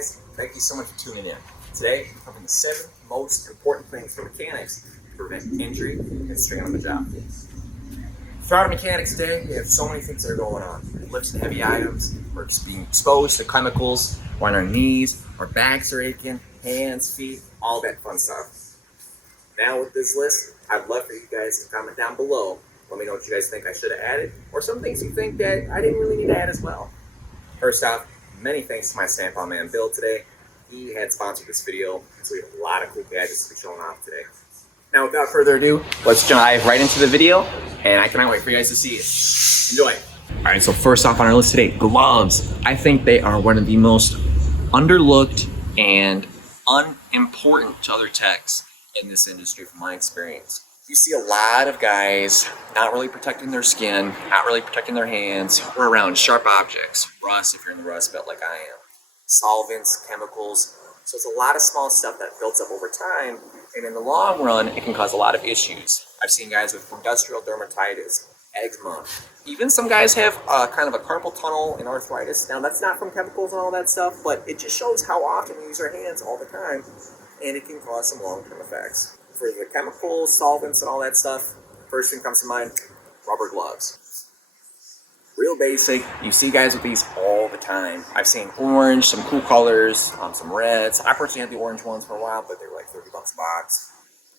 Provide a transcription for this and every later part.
guys, thank you so much for tuning in. Today, we're covering the 7 most important things for mechanics to prevent injury and strain on the job. Throughout mechanics today, we have so many things that are going on. Lifting heavy items, we're being exposed to chemicals, we're on our knees, our backs are aching, hands, feet, all that fun stuff. Now with this list, I'd love for you guys to comment down below. Let me know what you guys think I should have added, or some things you think that I didn't really need to add as well. First off, many thanks to my Sample Man Bill today. He had sponsored this video, so we have a lot of cool gadgets to be showing off today. Now without further ado, let's dive right into the video, and I cannot wait for you guys to see it. Enjoy! Alright, so first off on our list today, gloves. I think they are one of the most underlooked and unimportant to other techs in this industry from my experience. You see a lot of guys not really protecting their skin, not really protecting their hands, or around sharp objects, rust if you're in the rust belt like I am, solvents, chemicals. So it's a lot of small stuff that builds up over time, and in the long run, it can cause a lot of issues. I've seen guys with industrial dermatitis, eczema. Even some guys have kind of a carpal tunnel and arthritis. Now that's not from chemicals and all that stuff, but it just shows how often we use our hands all the time, and it can cause some long-term effects. For the chemicals, solvents, and all that stuff, first thing comes to mind, rubber gloves. Real basic, you see guys with these all the time. I've seen orange, some cool colors, some reds. I personally had the orange ones for a while, but they were like 30 bucks a box.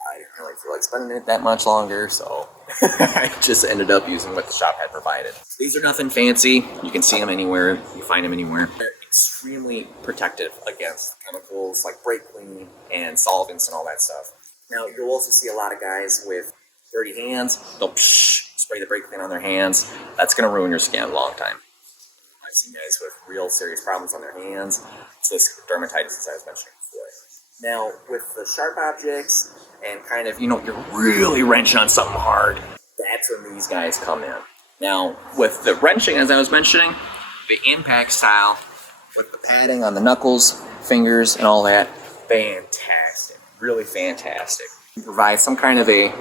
I didn't really feel like spending it that much longer, so I just ended up using what the shop had provided. These are nothing fancy. You can see them anywhere. You find them anywhere. They're extremely protective against chemicals like brake clean and solvents and all that stuff. Now, you'll also see a lot of guys with dirty hands. They'll spray the brake clean on their hands. That's going to ruin your skin a long time. I've seen guys with real serious problems on their hands. It's this dermatitis, as I was mentioning before. Now, with the sharp objects and kind of, you're really wrenching on something hard, that's when these guys come in. Now, with the wrenching, as I was mentioning, the impact style with the padding on the knuckles, fingers, and all that, fantastic. Really fantastic. You provide some kind of a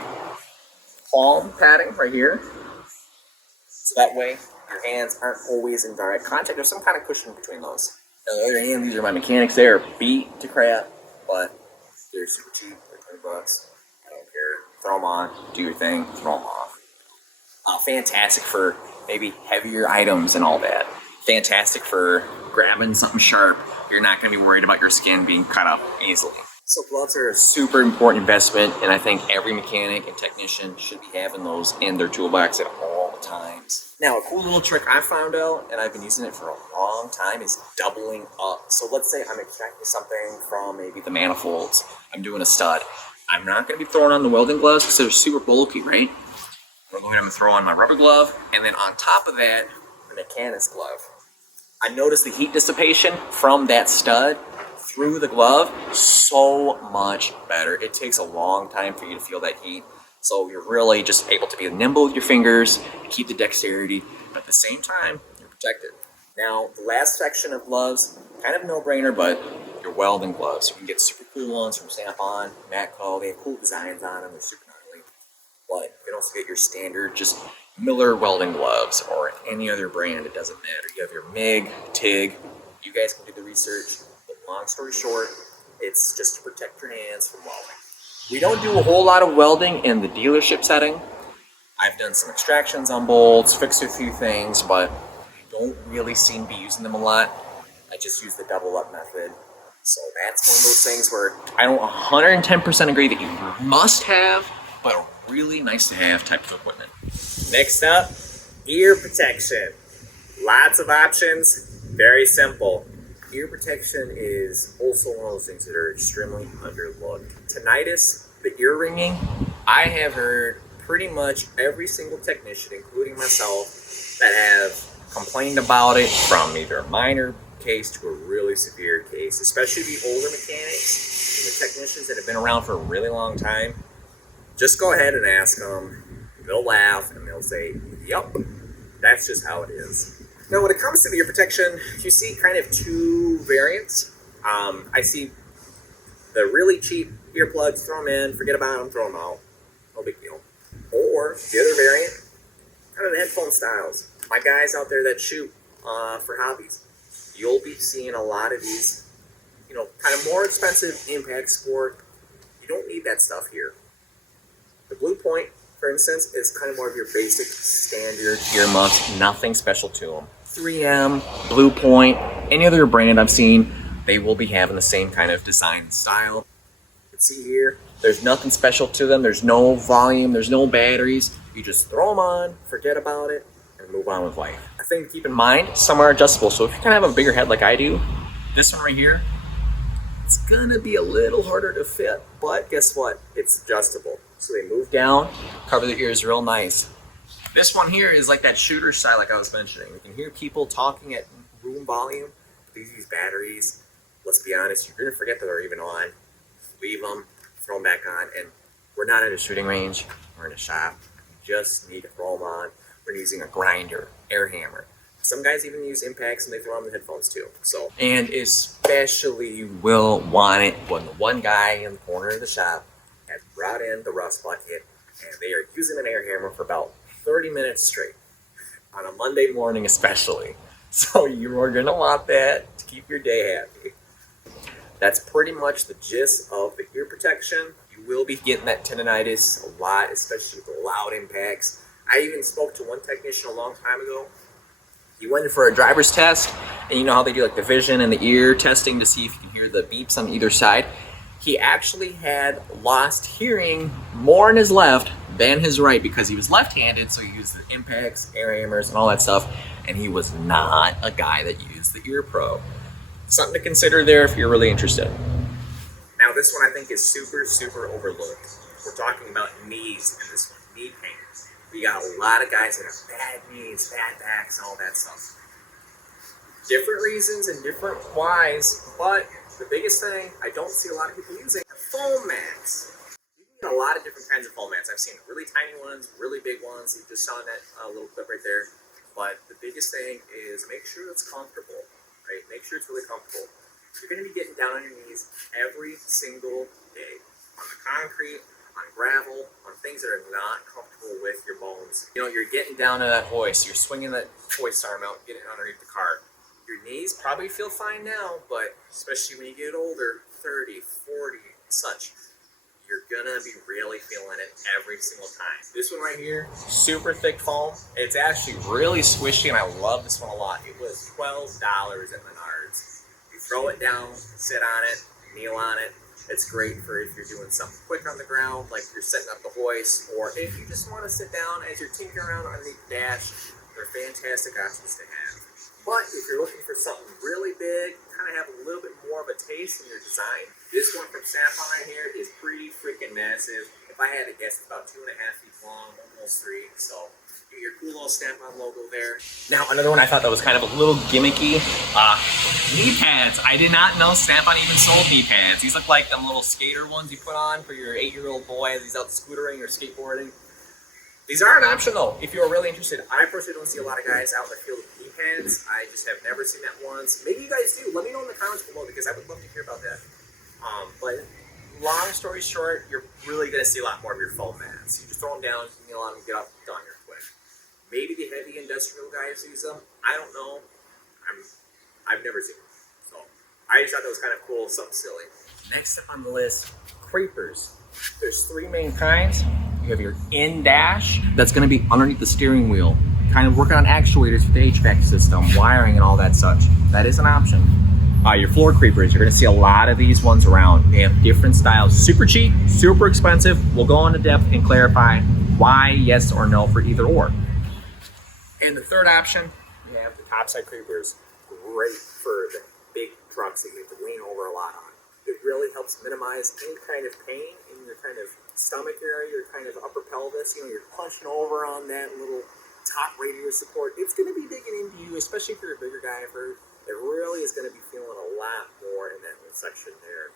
palm padding right here, so that way your hands aren't always in direct contact. There's some kind of cushion between those. Now, on the other hand, these are my mechanics. They are beat to crap, but they're super cheap. They're 20 bucks. I don't care. Throw them on. Do your thing. Throw them off. Fantastic for maybe heavier items and all that. Fantastic for grabbing something sharp. You're not going to be worried about your skin being cut up easily. So gloves are a super important investment, and I think every mechanic and technician should be having those in their toolbox at all times. Now, a cool little trick I found out, and I've been using it for a long time, is doubling up. So let's say I'm extracting something from maybe the manifolds. I'm doing a stud. I'm not going to be throwing on the welding gloves because they're super bulky, right? I'm going to throw on my rubber glove, and then on top of that, the mechanic's glove. I noticed the heat dissipation from that stud through the glove so much better. It takes a long time for you to feel that heat, so you're really just able to be nimble with your fingers, keep the dexterity, but at the same time, you're protected. Now, the last section of gloves, kind of no-brainer, but your welding gloves. You can get super cool ones from Snap-on, Matco. They have cool designs on them. They're super gnarly. But you can also get your standard, just Miller welding gloves or any other brand. It doesn't matter. You have your MIG, TIG. You guys can do the research. Long story short, it's just to protect your hands from welding. We don't do a whole lot of welding in the dealership setting. I've done some extractions on bolts, fixed a few things, but I don't really seem to be using them a lot. I just use the double up method. So that's one of those things where I don't 110% agree that you must have, but a really nice to have type of equipment. Next up, ear protection. Lots of options, very simple. Ear protection is also one of those things that are extremely underlooked. Tinnitus, the ear ringing, I have heard pretty much every single technician, including myself, that have complained about it from either a minor case to a really severe case, especially the older mechanics and the technicians that have been around for a really long time. Just go ahead and ask them. They'll laugh and they'll say, yep, that's just how it is. Now, when it comes to the ear protection, you see kind of two variants. I see the really cheap earplugs, throw them in, forget about them, throw them out. No big deal. Or the other variant, kind of the headphone styles. My guys out there that shoot for hobbies, you'll be seeing a lot of these you know, kind of more expensive impact sport, you don't need that stuff here. The Blue Point, for instance, is kind of more of your basic standard earmuffs, nothing special to them. 3M, Blue Point, any other brand I've seen, they will be having the same kind of design and style. You can see here, there's nothing special to them. There's no volume, there's no batteries. You just throw them on, forget about it, and move on with life. A thing to keep in mind, some are adjustable. So if you kind of have a bigger head like I do, this one right here, it's gonna be a little harder to fit, but guess what? It's adjustable. So they move down, cover the ears real nice. This one here is like that shooter style like I was mentioning. You can hear people talking at room volume. These use batteries. Let's be honest, you're gonna forget that they're even on. Leave them, throw them back on, and we're not at a shooting range, we're in a shop. You just need to throw them on. We're using a grinder, air hammer. Some guys even use impacts and they throw on the headphones too. So, and especially you will want it when the one guy in the corner of the shop has brought in the rust bucket and they are using an air hammer for about 30 minutes straight. On a Monday morning especially. So you are gonna want that to keep your day happy. That's pretty much the gist of the ear protection. You will be getting that tendonitis a lot, especially with the loud impacts. I even spoke to one technician a long time ago. He went in for a driver's test, and you know how they do like the vision and the ear testing to see if you can hear the beeps on either side. He actually had lost hearing more in his left than his right because he was left-handed, so he used the impacts, air hammers, and all that stuff, and he was not a guy that used the ear probe. Something to consider there if you're really interested. Now this one I think is super, super overlooked. We're talking about knees in this one, knee pain. We got a lot of guys that have bad knees, bad backs, and all that stuff. Different reasons and different whys, but the biggest thing I don't see a lot of people using are foam mats. You can get a lot of different kinds of foam mats. I've seen really tiny ones, really big ones. You just saw that little clip right there. But the biggest thing is make sure it's comfortable. Right? Make sure it's really comfortable. You're going to be getting down on your knees every single day on the concrete, on gravel, on things that are not comfortable with your bones. You know, you're getting down to that hoist, you're swinging that hoist arm out, getting underneath the car. Your knees probably feel fine now, but especially when you get older, 30, 40, such, you're gonna be really feeling it every single time. This one right here, super thick foam. It's actually really squishy and I love this one a lot. It was $12 at Menards. You throw it down, sit on it, kneel on it. It's great for if you're doing something quick on the ground, like you're setting up the hoist, or if you just want to sit down as you're tinkering around underneath the dash. They're fantastic options to have. But if you're looking for something really big, kind of have a little bit more of a taste in your design, this one from Snap-on right here is pretty freaking massive. If I had to guess, it's about 2.5 feet long, almost 3. So get your cool little Snap-on logo there. Now another one I thought that was kind of a little gimmicky, knee pads. I did not know Snap-on even sold knee pads. These look like them little skater ones you put on for your 8-year-old boy as he's out scootering or skateboarding. These are an option though, if you're really interested. I personally don't see a lot of guys out in the field with knee pads. I just have never seen that once. Maybe you guys do. Let me know in the comments below because I would love to hear about that. But long story short, you're really going to see a lot more of your foam mats. You just throw them down, kneel on them, get up, done, you're quick. Maybe the heavy industrial guys use them. I don't know. I've never seen them. So I just thought that was kind of cool, something silly. Next up on the list, creepers. There's 3 main kinds. You have your in-dash, that's going to be underneath the steering wheel, kind of working on actuators for the HVAC system, wiring and all that such. That is an option. Your floor creepers, you're going to see a lot of these ones around. They have different styles. Super cheap, super expensive. We'll go into depth and clarify why yes or no for either or. And the third option, you have the Topside Creepers. Great for the big trucks that you have to lean over a lot on. It really helps minimize any kind of pain in your kind of stomach area, your kind of upper pelvis. You know, you're punching over on that little top radiator support. It's going to be digging into you, especially if you're a bigger guy. It really is going to be feeling a lot more in that little section there.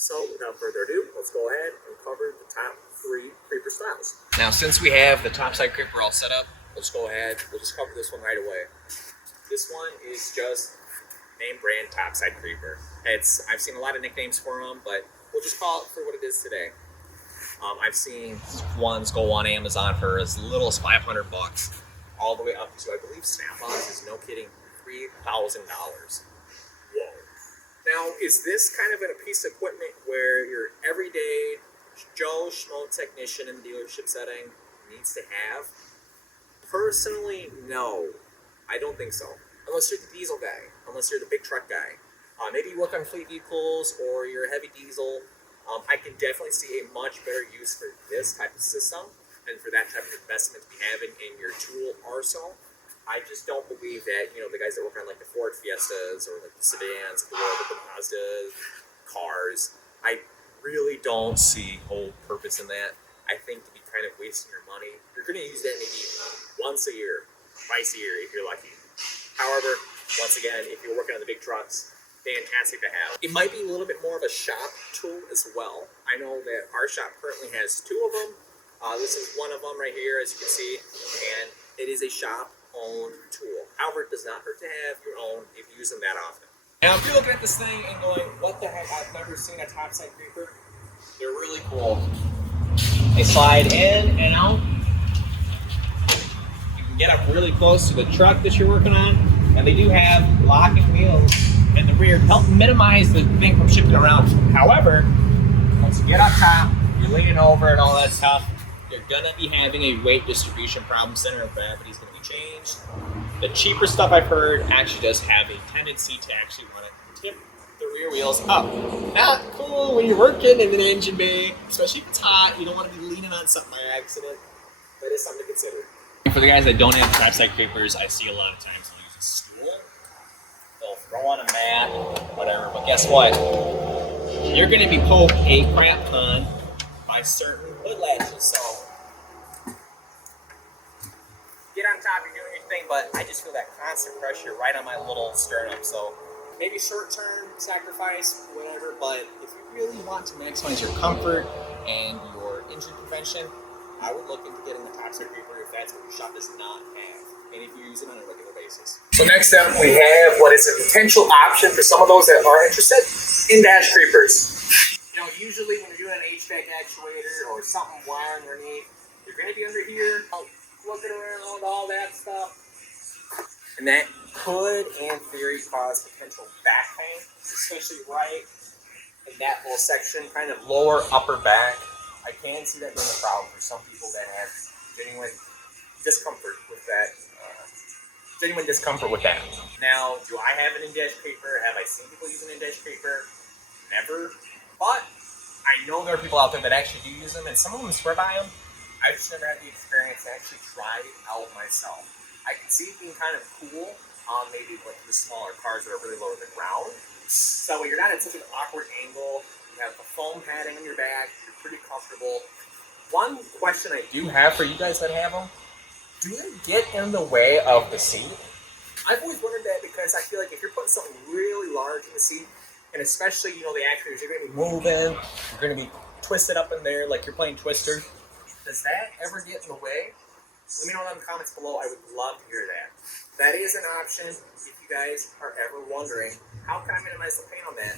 So without further ado, let's go ahead and cover the top 3 creeper styles. Now, since we have the Topside Creeper all set up, let's go ahead. We'll just cover this one right away. This one is just name brand Topside Creeper. I've seen a lot of nicknames for them, but we'll just call it for what it is today. I've seen ones go on Amazon for as little as $500, all the way up to, I believe Snap-on is, no kidding, $3,000. Whoa. Now, is this kind of a piece of equipment where your everyday Joe Schmo technician in the dealership setting needs to have? Personally, no. I don't think so. Unless you're the diesel guy, unless you're the big truck guy. Maybe you work on fleet vehicles or you're a heavy diesel. I can definitely see a much better use for this type of system and for that type of investment to be having in your tool arsenal. I just don't believe that, the guys that work on like the Ford Fiestas or like the sedans, the world of the Mazdas, cars, I really don't see whole purpose in that. I think to be kind of wasting your money. You're going to use that maybe once a year, twice a year if you're lucky. However, once again, if you're working on the big trucks, fantastic to have. It might be a little bit more of a shop tool as well. I know that our shop currently has 2 of them. This is one of them right here, as you can see, and it is a shop-owned tool. However, it does not hurt to have your own if you use them that often. Now, if you're looking at this thing and going, what the heck, I've never seen a Topside Creeper, they're really cool. They slide in and out. You can get up really close to the truck that you're working on, and they do have locking wheels in the rear to help minimize the thing from shifting around. However, once you get up top, you're leaning over and all that stuff, you're gonna be having a weight distribution problem. Center of gravity is gonna be changed. The cheaper stuff I've heard actually does have a tendency to actually want to tip the rear wheels up. Not cool when you're working in an engine bay, especially if it's hot. You don't want to be leaning on something by accident. That is something to consider. And for the guys that don't have Topside Creepers, I see a lot of times they'll use a stool. They'll throw on a mat, whatever. But guess what? You're going to be poked a crap ton by certain hood latches. So get on top, you're doing your thing, but I just feel that constant pressure right on my little sternum. So maybe short-term sacrifice, whatever, but if you really want to maximize your comfort and your injury prevention, I would look into getting the Topside Creeper if that's what your shop does not have, and if you use it on a regular basis. So next up, we have what is a potential option for some of those that are interested, in-dash creepers. Usually when you're doing an HVAC actuator or something wiring underneath, you're going to be under here, looking around, all that stuff. And that could, in theory, cause potential back pain, especially right in that little section, kind of lower upper back. I can see that being a problem for some people that have genuine discomfort with that. Now, do I have an in-dash creeper? Have I seen people use an in-dash creeper? Never. But I know there are people out there that actually do use them, and some of them swear by them. I've just never had the experience to actually try it out myself. I can see it being kind of cool on maybe like the smaller cars that are really low to the ground. So you're not at such an awkward angle. You have the foam padding on your back. You're pretty comfortable. One question I do have for you guys that have them, do they get in the way of the seat? I've always wondered that because I feel like if you're putting something really large in the seat, and especially, the actuators, you're going to be moving, you're going to be twisted up in there like you're playing Twister. Does that ever get in the way? Let me know in the comments below. I would love to hear that. That is an option if you guys are ever wondering, how can I minimize the pain on that?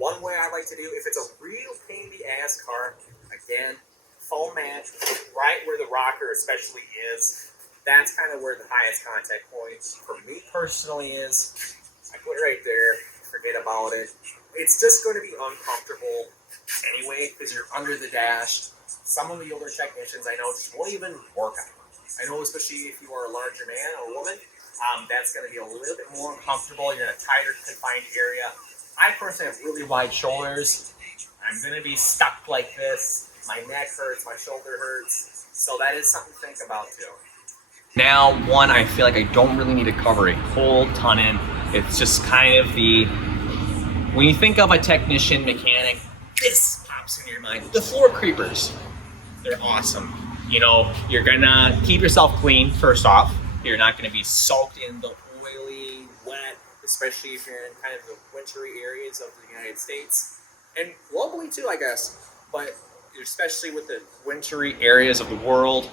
One way I like to do, if it's a real pain in the ass car, again, foam mat, right where the rocker especially is. That's kind of where the highest contact point for me personally is. I put it right there. Forget about it. It's just going to be uncomfortable anyway because you're under the dash. Some of the older technicians I know just won't even work on it. I know, especially if you are a larger man or woman, that's going to be a little bit more uncomfortable. You're in a tighter, confined area. I personally have really wide shoulders. I'm going to be stuck like this. My neck hurts, my shoulder hurts. So that is something to think about too. Now, one, I feel like I don't really need to cover a whole ton in. It's just kind of when you think of a technician, mechanic, this pops into your mind. The floor creepers, they're awesome. You're gonna keep yourself clean, first off. You're not gonna be soaked in the oily, wet, especially if you're in kind of the wintry areas of the United States. And globally too, I guess. But especially with the wintry areas of the world,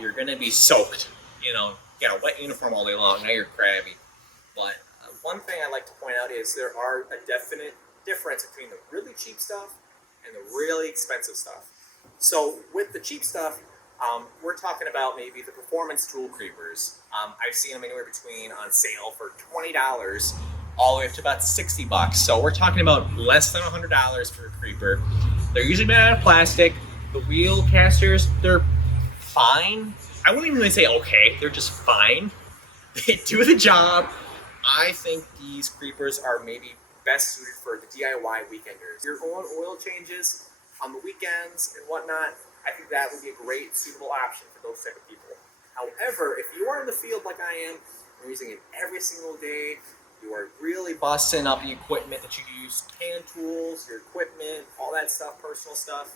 you're gonna be soaked. You got a wet uniform all day long, now you're crabby. But one thing I like to point out is there are a definite difference between the really cheap stuff and the really expensive stuff. So with the cheap stuff, we're talking about maybe the performance tool creepers. I've seen them anywhere between on sale for $20 all the way up to about 60 bucks. So we're talking about less than $100 for a creeper. They're usually made out of plastic. The wheel casters, they're fine. I wouldn't even really say okay, they're just fine. They do the job. I think these creepers are maybe best suited for the DIY weekenders. Your own oil changes on the weekends and whatnot, I think that would be a great suitable option for those type of people. However, if you are in the field like I am, you're using it every single day, you are really busting up the equipment that you use, hand tools, your equipment, all that stuff, personal stuff,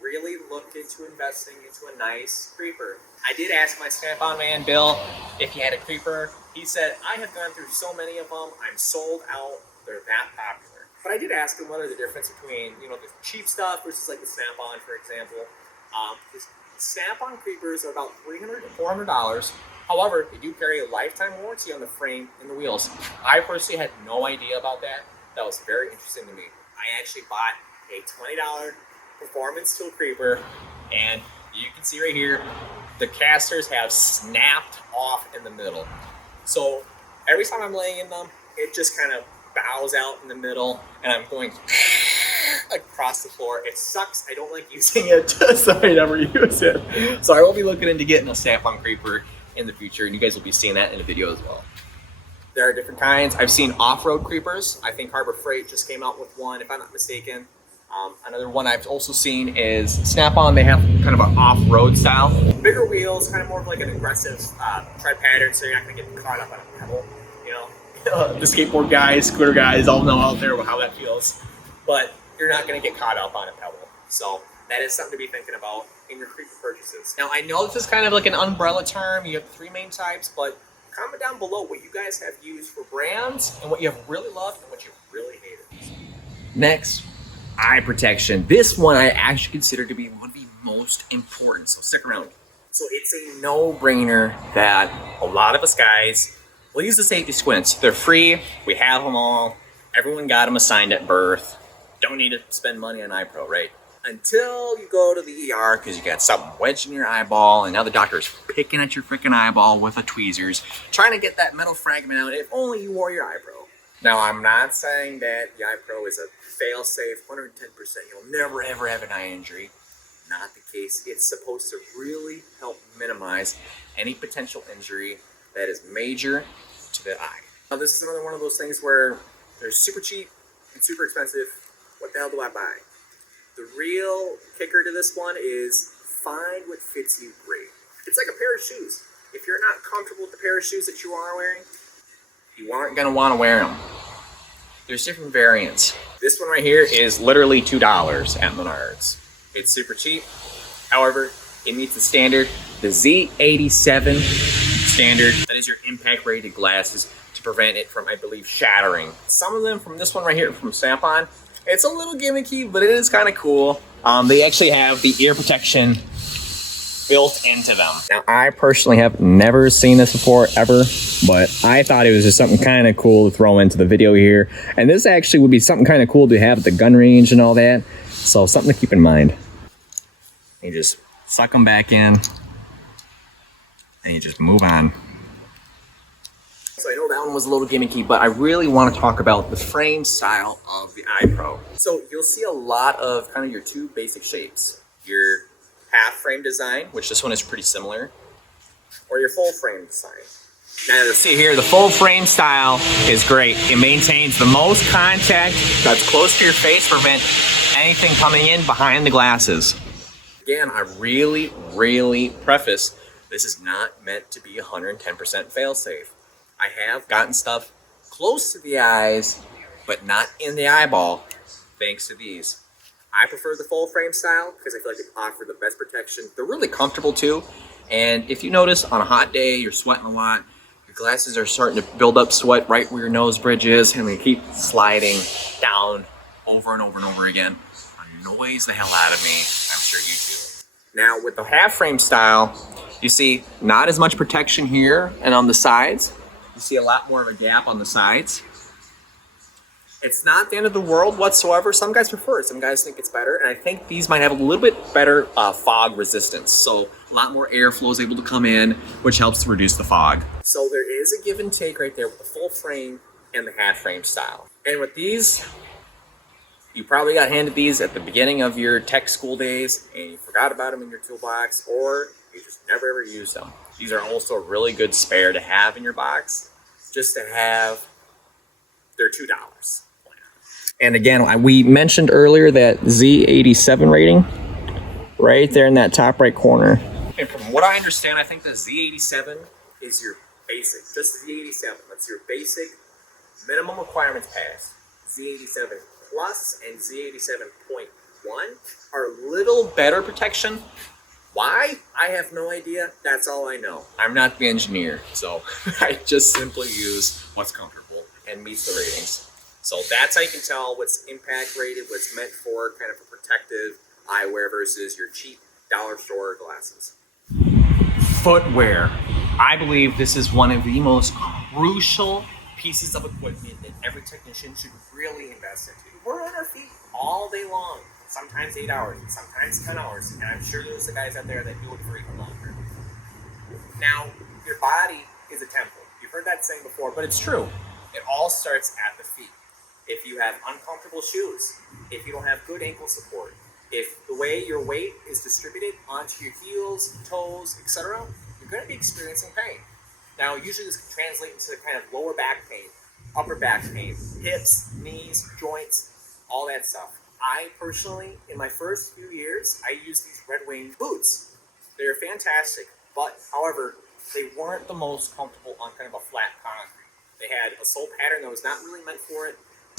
really look into investing into a nice creeper. I did ask my Snap-on man, Bill, if he had a creeper. He said, I have gone through so many of them, I'm sold out, they're that popular. But I did ask him what are the difference between, you know, the cheap stuff versus like the Snap-on, for example. His Snap-on creepers are about $300 to $400. However, they do carry a lifetime warranty on the frame and the wheels. I personally had no idea about that. That was very interesting to me. I actually bought a $20 performance tool creeper, and you can see right here, the casters have snapped off in the middle. So every time I'm laying in them, it just kind of bows out in the middle, and I'm going across the floor. It sucks. I don't like using it, so I never use it. So I will be looking into getting a Snap-on creeper in the future, and you guys will be seeing that in a video as well. There are different kinds. I've seen off-road creepers. I think Harbor Freight just came out with one, if I'm not mistaken. Another one I've also seen is Snap-on. They have kind of an off-road style. Bigger wheels, kind of more of like an aggressive tread pattern, so you're not going to get caught up on a pebble, you know. The skateboard guys, scooter guys all know out there how that feels. But you're not going to get caught up on a pebble. So that is something to be thinking about in your creeper purchases. Now, I know this is kind of like an umbrella term. You have three main types, but comment down below what you guys have used for brands and what you have really loved and what you really hated. Next, eye protection. This one I actually consider to be one of the most important, so stick around. So it's a no-brainer that a lot of us guys will use the safety squints. They're free, we have them all, everyone got them assigned at birth. Don't need to spend money on eye pro, right? Until you go to the ER because you got something wedged in your eyeball, and now the doctor's picking at your freaking eyeball with a tweezers, trying to get that metal fragment out. If only you wore your eye pro. Now, I'm not saying that the eye pro is a fail-safe, 110%. You'll never ever have an eye injury. Not the case. It's supposed to really help minimize any potential injury that is major to the eye. Now, this is another one of those things where they're super cheap and super expensive. What the hell do I buy? The real kicker to this one is find what fits you great. It's like a pair of shoes. If you're not comfortable with the pair of shoes that you are wearing, you aren't going to want to wear them. There's different variants. This one right here is literally $2 at Menards. It's super cheap. However, it meets the standard, the Z87 standard. That is your impact rated glasses to prevent it from, I believe, shattering. Some of them from this one right here from Snap-on, it's a little gimmicky, but it is kind of cool. They actually have the ear protection built into them. Now, I personally have never seen this before, ever, but I thought it was just something kind of cool to throw into the video here. And this actually would be something kind of cool to have at the gun range and all that. So something to keep in mind. You just suck them back in, and you just move on. So I know that one was a little gimmicky, but I really want to talk about the frame style of the iPro. So you'll see a lot of kind of your two basic shapes. Your half frame design, which this one is pretty similar, or your full frame design. Now you'll see here, the full frame style is great. It maintains the most contact that's close to your face to prevent anything coming in behind the glasses. Again, I really preface, this is not meant to be 110% fail-safe. I have gotten stuff close to the eyes, but not in the eyeball, thanks to these. I prefer the full frame style because I feel like they offer the best protection. They're really comfortable too. And if you notice on a hot day, you're sweating a lot, your glasses are starting to build up sweat right where your nose bridge is, and they keep sliding down over and over and over again. Annoys the hell out of me. I'm sure you too. Now with the half frame style, you see not as much protection here and on the sides. You see a lot more of a gap on the sides. It's not the end of the world whatsoever. Some guys prefer it. Some guys think it's better. And I think these might have a little bit better fog resistance. So a lot more airflow is able to come in, which helps to reduce the fog. So there is a give and take right there with the full frame and the half frame style. And with these, you probably got handed these at the beginning of your tech school days and you forgot about them in your toolbox, or you just never ever used them. These are also a really good spare to have in your box, just to have. They're $2. And again, we mentioned earlier that Z87 rating right there in that top right corner. And from what I understand, I think the Z87 is your basic, just Z87. That's your basic minimum requirements pass. Z87 Plus and Z87.1 are a little better protection. Why? I have no idea. That's all I know. I'm not the engineer, so I just simply use what's comfortable and meets the ratings. So that's how you can tell what's impact rated, what's meant for kind of a protective eyewear versus your cheap dollar store glasses. Footwear. I believe this is one of the most crucial pieces of equipment that every technician should really invest into. We're on our feet all day long, sometimes 8 hours, sometimes 10 hours, and I'm sure there's the guys out there that do it for even longer. Now, your body is a temple. You've heard that saying before, but it's true. It all starts at the feet. If you have uncomfortable shoes, if you don't have good ankle support, if the way your weight is distributed onto your heels, toes, etc., you're going to be experiencing pain. Now, usually this can translate into kind of lower back pain, upper back pain, hips, knees, joints, all that stuff. I personally, in my first few years, I used these Red Wing boots. They're fantastic, but however, they weren't the most comfortable on kind of a flat concrete. They had a sole pattern that was not really meant for it,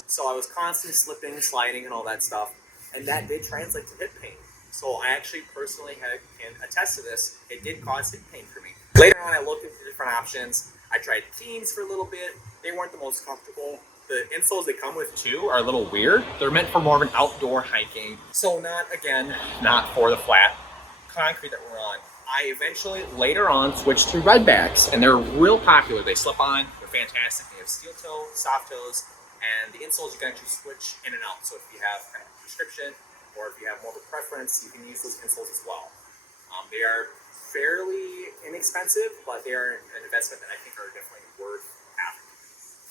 so I was constantly slipping, sliding, and all that stuff, and that did translate to hip pain. So I actually personally can attest to this. It did cause hip pain for me. Later on, I looked into different options. I tried Keens for a little bit. They weren't the most comfortable. The insoles they come with too are a little weird. They're meant for more of an outdoor hiking. So not for the flat concrete that we're on. I eventually later on switched to Redbacks, and they're real popular. They slip on, they're fantastic. They have steel toe, soft toes, and the insoles you can actually switch in and out. So if you have kind of a prescription or if you have more of a preference, you can use those insoles as well. They are fairly inexpensive, but they are an investment that I think are definitely worth having.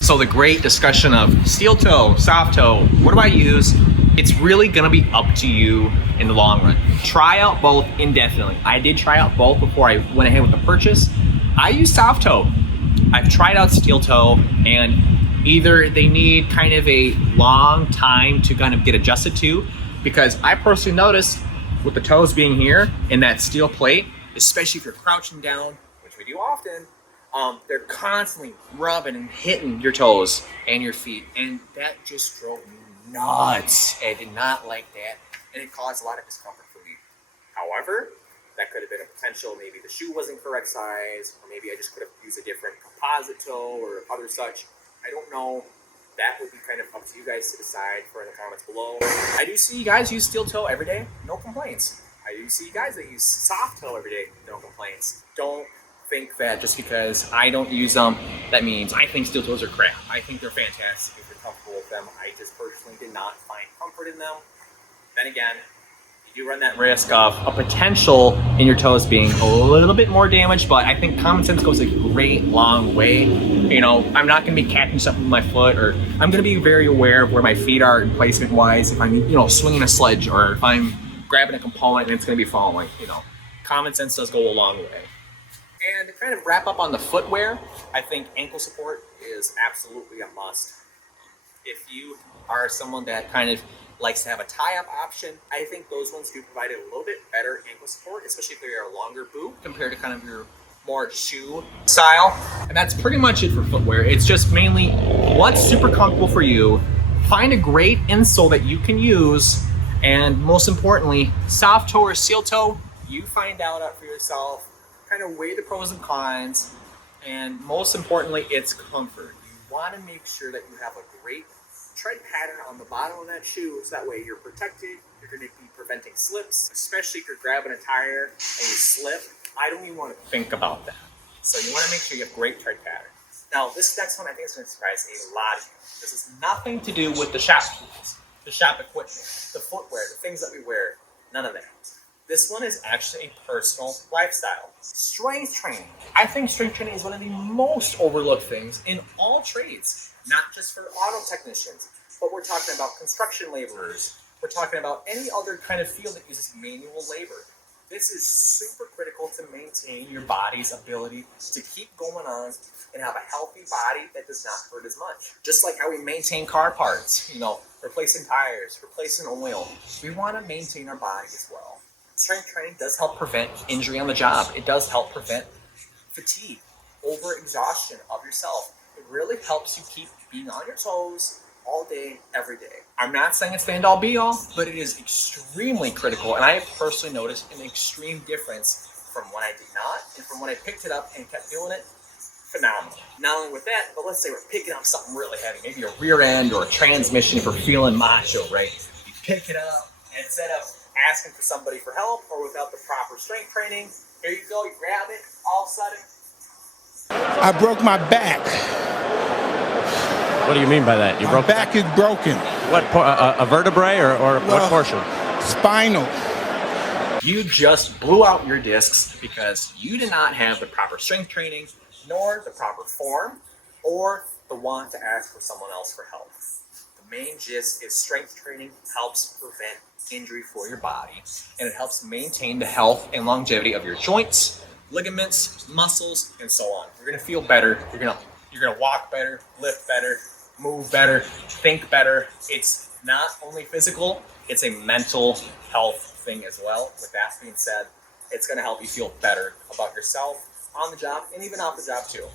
So the great discussion of steel toe, soft toe, what do I use? It's really gonna be up to you in the long run. Try out both indefinitely. I did try out both before I went ahead with the purchase. I use soft toe. I've tried out steel toe, and either they need kind of a long time to kind of get adjusted to, because I personally noticed with the toes being here in that steel plate, especially if you're crouching down, which we do often, they're constantly rubbing and hitting your toes and your feet, and that just drove me nuts. I did not like that, and it caused a lot of discomfort for me. However, that could have been a potential, maybe the shoe wasn't correct size, or maybe I just could have used a different composite toe or other such. I don't know. That would be kind of up to you guys to decide for in the comments below. I do see you guys use steel toe every day, no complaints. I do see you guys that use soft toe every day, no complaints. Don't think that just because I don't use them, that means I think steel toes are crap. I think they're fantastic if you're comfortable with them. I just personally did not find comfort in them. Then again, you do run that risk of a potential in your toes being a little bit more damaged, but I think common sense goes a great long way. You know, I'm not going to be catching something with my foot, or I'm going to be very aware of where my feet are placement wise if I'm, you know, swinging a sledge, or if I'm grabbing a component and it's going to be falling. You know, common sense does go a long way. And to kind of wrap up on the footwear, I think ankle support is absolutely a must. If you are someone that kind of likes to have a tie-up option, I think those ones do provide a little bit better ankle support, especially if they are a longer boot compared to kind of your more shoe style. And that's pretty much it for footwear. It's just mainly what's super comfortable for you. Find a great insole that you can use, and most importantly, soft toe or steel toe, you find out for yourself, kind of weigh the pros and cons, and most importantly, it's comfort. You want to make sure that you have a great tread pattern on the bottom of that shoe, so that way you're protected. You're going to be preventing slips, especially if you're grabbing a tire and you slip. I don't even want to think about that. So you want to make sure you have great tread pattern. Now, this next one I think is going to surprise a lot of you. This has nothing to do with the shop tools, the shop equipment, the footwear, the things that we wear. None of that. This one is actually a personal lifestyle. Strength training. I think strength training is one of the most overlooked things in all trades, not just for auto technicians, but we're talking about construction laborers. We're talking about any other kind of field that uses manual labor. This is super critical to maintain your body's ability to keep going on and have a healthy body that does not hurt as much. Just like how we maintain car parts, replacing tires, replacing oil. We want to maintain our body as well. Strength training does help prevent injury on the job. It does help prevent fatigue, overexhaustion of yourself. It really helps you keep being on your toes all day, every day. I'm not saying it's the end all be all, but it is extremely critical. And I have personally noticed an extreme difference from when I did not and from when I picked it up and kept doing it. Phenomenal. Not only with that, but let's say we're picking up something really heavy, maybe a rear end or a transmission if we're feeling macho, right? You pick it up, and instead of asking for somebody for help or without the proper strength training, here you go, you grab it, all of a sudden. I broke my back. What do you mean by that? You My broke back is broken. what? A vertebrae or what portion? Spinal. You just blew out your discs because you did not have the proper strength training, nor the proper form, or the want to ask for someone else for help. The main gist is strength training helps prevent injury for your body, and it helps maintain the health and longevity of your joints, ligaments, muscles, and so on. You're gonna feel better. You're gonna walk better, lift better, move better, think better. It's not only physical, it's a mental health thing as well. With that being said, it's gonna help you feel better about yourself on the job and even off the job too.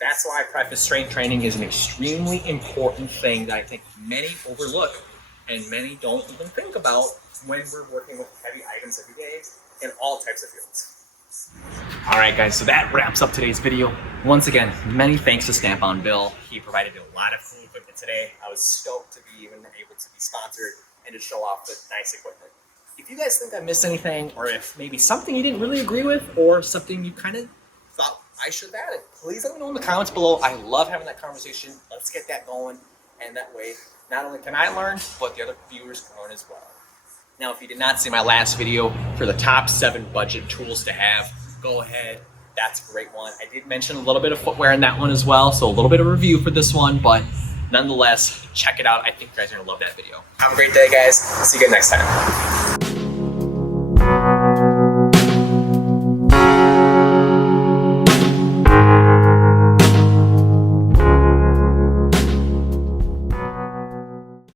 That's why I preface strength training is an extremely important thing that I think many overlook and many don't even think about when we're working with heavy items every day in all types of fields. All right, guys, so that wraps up today's video. Once again, many thanks to Snap-on Bill. He provided a lot of cool equipment today. I was stoked to be even able to be sponsored and to show off the nice equipment. If you guys think I missed anything, or if maybe something you didn't really agree with, or something you kind of thought I should have added, please let me know in the comments below. I love having that conversation. Let's get that going, and that way, not only can I learn, but the other viewers can learn as well. Now, if you did not see my last video for the top 7 budget tools to have, go ahead. That's a great one. I did mention a little bit of footwear in that one as well, so a little bit of review for this one, but nonetheless, check it out. I think you guys are gonna love that video. Have a great day, guys. See you again next time.